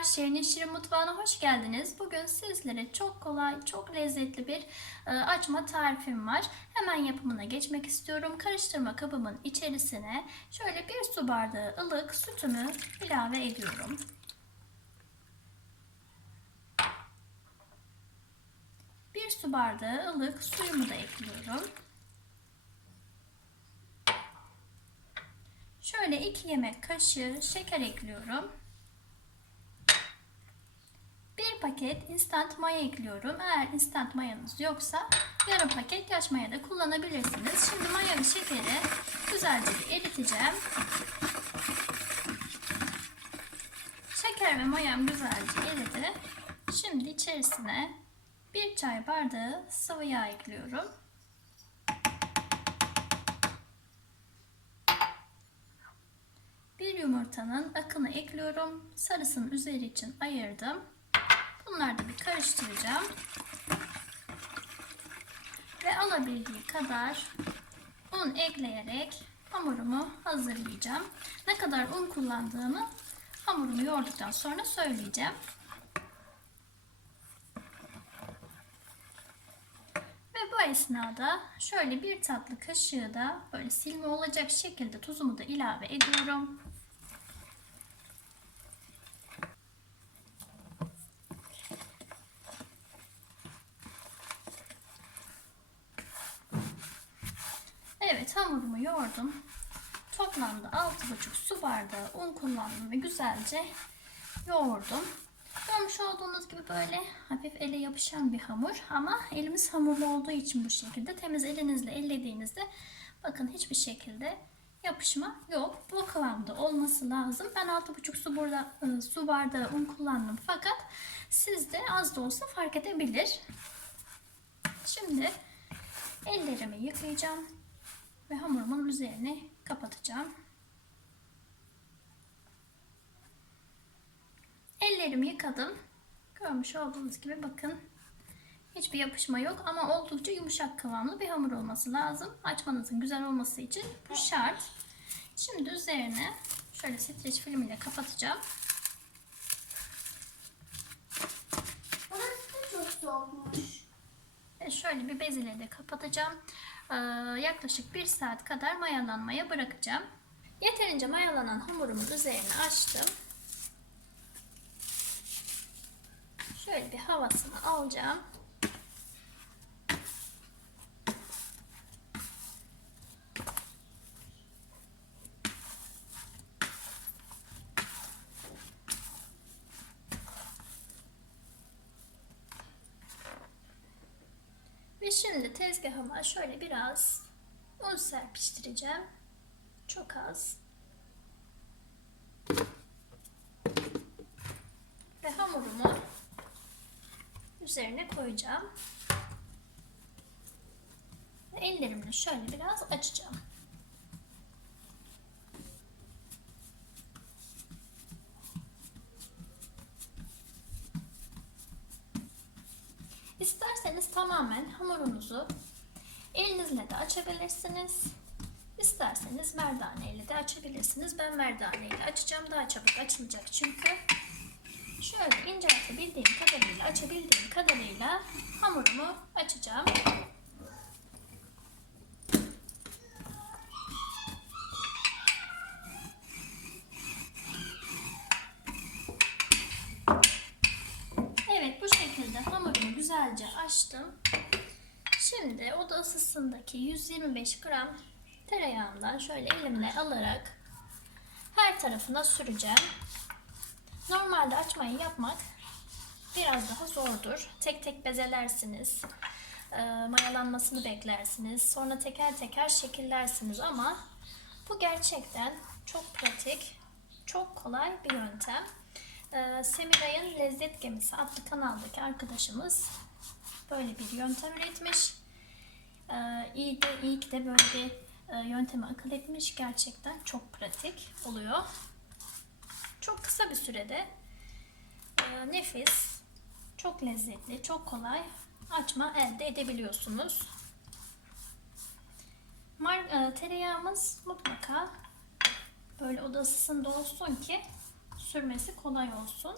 Merhabalar, Şirin'in Şirin Mutfağı'na hoş geldiniz. Bugün sizlere çok kolay, çok lezzetli bir e, açma tarifim var. Hemen yapımına geçmek istiyorum. Karıştırma kabımın içerisine şöyle bir su bardağı ılık sütümü ilave ediyorum. Bir su bardağı ılık suyumu da ekliyorum. Şöyle 2 yemek kaşığı şeker ekliyorum. Paket instant maya ekliyorum. Eğer instant mayanız yoksa yarım paket yaş maya da kullanabilirsiniz. Şimdi maya ve şekeri güzelce eriteceğim. Şeker ve mayam güzelce eridi. Şimdi içerisine bir çay bardağı sıvı yağ ekliyorum. Bir yumurtanın akını ekliyorum. Sarısını üzeri için ayırdım. Bunları da bir karıştıracağım. Ve alabildiği kadar un ekleyerek hamurumu hazırlayacağım. Ne kadar un kullandığımı hamurumu yoğurduktan sonra söyleyeceğim. Ve bu esnada şöyle bir tatlı kaşığı da böyle silme olacak şekilde tuzumu da ilave ediyorum. Evet hamurumu yoğurdum. Toplamda 6,5 su bardağı un kullandım ve güzelce yoğurdum. Görmüş olduğunuz gibi böyle hafif ele yapışan bir hamur ama elimiz hamurlu olduğu için bu şekilde temiz elinizle ellediğinizde bakın hiçbir şekilde yapışma yok. Bu kıvamda olması lazım. Ben 6,5 su, burada, ıı, su bardağı un kullandım fakat sizde az da olsa fark edebilir. Şimdi ellerimi yıkayacağım ve hamurumun üzerine kapatacağım. Ellerimi yıkadım. Görmüş olduğunuz gibi bakın hiçbir yapışma yok ama oldukça yumuşak kıvamlı bir hamur olması lazım. Açmanızın güzel olması için bu şart. Şimdi üzerine şöyle streç film ile kapatacağım. Burası da çok soğukmuş. Ve şöyle bir bez ile de kapatacağım. Ee, yaklaşık bir saat kadar mayalanmaya bırakacağım. Yeterince mayalanan hamurumun üzerine açtım. Şöyle bir havasını alacağım. Ve şimdi tezgahıma şöyle biraz un serpiştireceğim. Çok az. Ve hamurumu üzerine koyacağım. Ve ellerimle şöyle biraz açacağım. İsterseniz tamamen hamurunuzu elinizle de açabilirsiniz. İsterseniz merdane ile de açabilirsiniz. Ben merdane ile açacağım. Daha çabuk açılacak çünkü. Şöyle inceltebildiğim kadarıyla, açabildiğim kadarıyla hamurumu açacağım. Isısındaki 125 gram tereyağından şöyle elimle alarak her tarafına süreceğim. Normalde açmayı yapmak biraz daha zordur. Tek tek bezelersiniz. e, mayalanmasını beklersiniz. Sonra teker teker şekillersiniz ama bu gerçekten çok pratik, çok kolay bir yöntem. E, Semiray'ın Lezzet Gemisi adlı kanaldaki arkadaşımız böyle bir yöntem üretmiş. E, iyi de iyi ki de böyle bir e, yöntemi akıl etmiş. Gerçekten çok pratik oluyor. Çok kısa bir sürede e, nefis, çok lezzetli, çok kolay açma elde edebiliyorsunuz. Mar e, tereyağımız mutlaka böyle oda ısısında olsun ki sürmesi kolay olsun.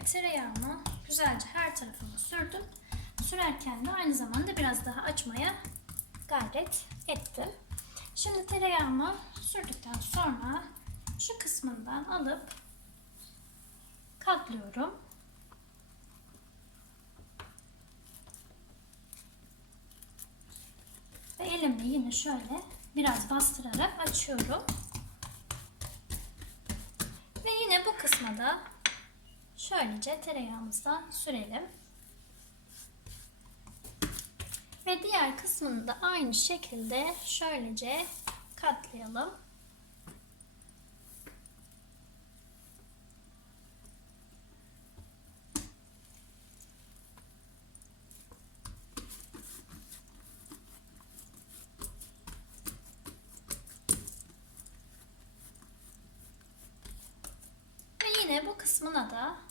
Evet tereyağımı güzelce her tarafını sürdüm. Sürerken de aynı zamanda biraz daha açmaya gayret ettim. Şimdi tereyağımı sürdükten sonra şu kısmından alıp katlıyorum. Ve elimle yine şöyle biraz bastırarak açıyorum. Ve yine bu kısma şöylece tereyağımızdan sürelim. Ve diğer kısmını da aynı şekilde şöylece katlayalım. Ve yine bu kısmına da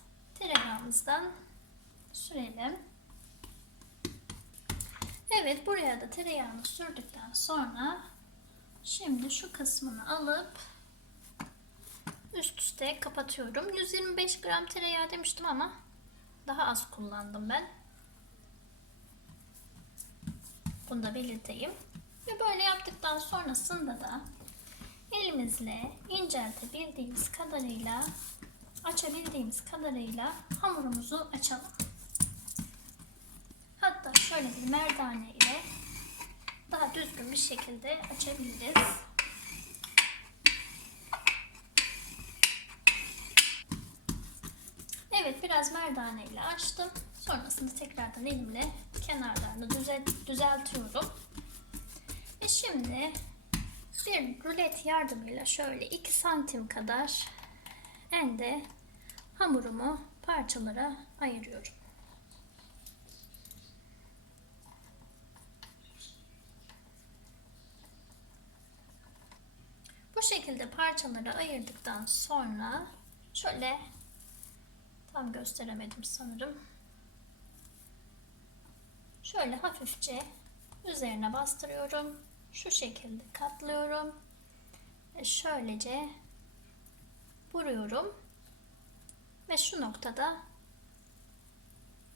tereyağımızdan sürelim. Evet buraya da tereyağını sürdükten sonra şimdi şu kısmını alıp üst üste kapatıyorum. 125 gram tereyağı demiştim ama daha az kullandım ben. Bunu da belirteyim. Ve böyle yaptıktan sonrasında da elimizle inceltebildiğimiz kadarıyla açabildiğimiz kadarıyla hamurumuzu açalım. Hatta şöyle bir merdane ile daha düzgün bir şekilde açabiliriz. Evet biraz merdane ile açtım. Sonrasında tekrardan elimle kenarlarını düzel düzeltiyorum. Ve şimdi bir rulet yardımıyla şöyle 2 santim kadar ende hamurumu parçalara ayırıyorum. Bu şekilde parçalara ayırdıktan sonra şöyle tam gösteremedim sanırım. Şöyle hafifçe üzerine bastırıyorum. Şu şekilde katlıyorum. Ve şöylece vuruyorum. Ve şu noktada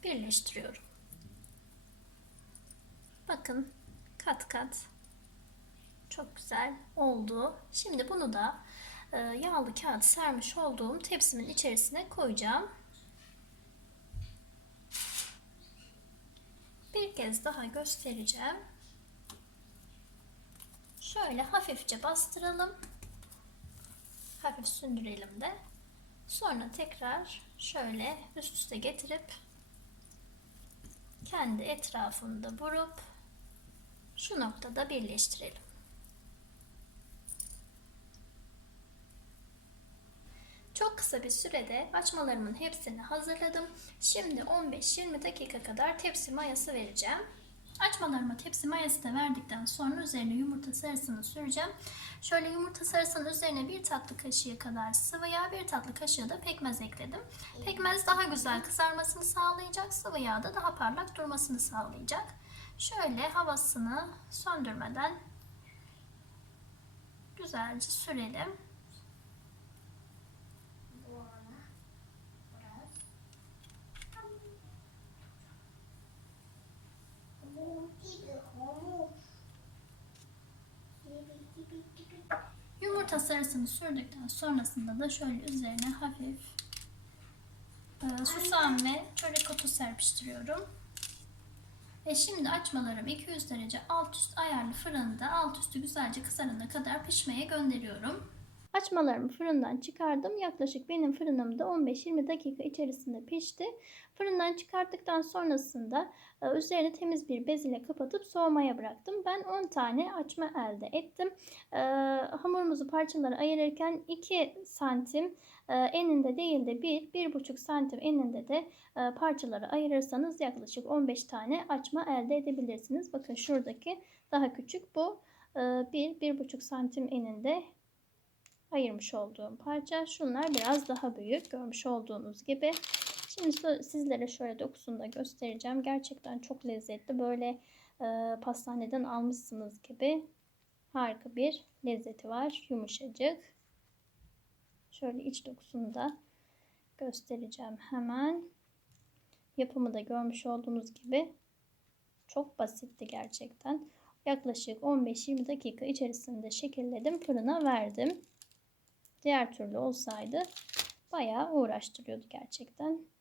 birleştiriyorum. Bakın kat kat çok güzel oldu. Şimdi bunu da e, yağlı kağıt sermiş olduğum tepsimin içerisine koyacağım. Bir kez daha göstereceğim. Şöyle hafifçe bastıralım. Hafif sündürelim de. Sonra tekrar şöyle üst üste getirip kendi etrafında vurup şu noktada birleştirelim. Çok kısa bir sürede açmalarımın hepsini hazırladım. Şimdi 15-20 dakika kadar tepsi mayası vereceğim. Açmalarıma tepsi mayası da verdikten sonra üzerine yumurta sarısını süreceğim. Şöyle yumurta sarısının üzerine bir tatlı kaşığı kadar sıvı yağ, bir tatlı kaşığı da pekmez ekledim. Pekmez daha güzel kızarmasını sağlayacak, sıvı yağ da daha parlak durmasını sağlayacak. Şöyle havasını söndürmeden güzelce sürelim. Bu gibi hamur. Gibi gibi gibi. Yumurta sarısını sürdükten sonrasında da şöyle üzerine hafif e, susam ve çörek otu serpiştiriyorum. Ve şimdi açmalarım 200 derece alt üst ayarlı fırında alt üstü güzelce kızarana kadar pişmeye gönderiyorum. Açmalarımı fırından çıkardım. Yaklaşık benim fırınımda 15-20 dakika içerisinde pişti. Fırından çıkarttıktan sonrasında e, üzerine temiz bir bez ile kapatıp soğumaya bıraktım. Ben 10 tane açma elde ettim. E, hamurumuzu parçalara ayırırken 2 santim e, eninde değil de 1-1,5 santim eninde de parçalara ayırırsanız yaklaşık 15 tane açma elde edebilirsiniz. Bakın şuradaki daha küçük bu 1-1,5 santim eninde ayırmış olduğum parça. Şunlar biraz daha büyük görmüş olduğunuz gibi. Şimdi sizlere şöyle dokusunu da göstereceğim. Gerçekten çok lezzetli. Böyle e, pastaneden almışsınız gibi harika bir lezzeti var. Yumuşacık. Şöyle iç dokusunu da göstereceğim hemen. Yapımı da görmüş olduğunuz gibi çok basitti gerçekten. Yaklaşık 15-20 dakika içerisinde şekilledim, fırına verdim. Diğer türlü olsaydı bayağı uğraştırıyordu gerçekten.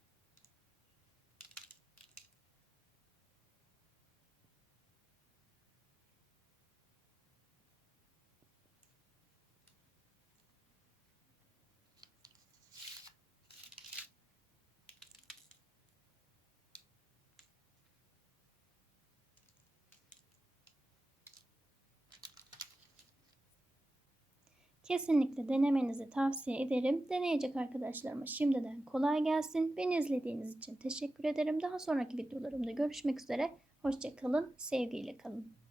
Kesinlikle denemenizi tavsiye ederim. Deneyecek arkadaşlarıma şimdiden kolay gelsin. Beni izlediğiniz için teşekkür ederim. Daha sonraki videolarımda görüşmek üzere. Hoşçakalın, sevgiyle kalın.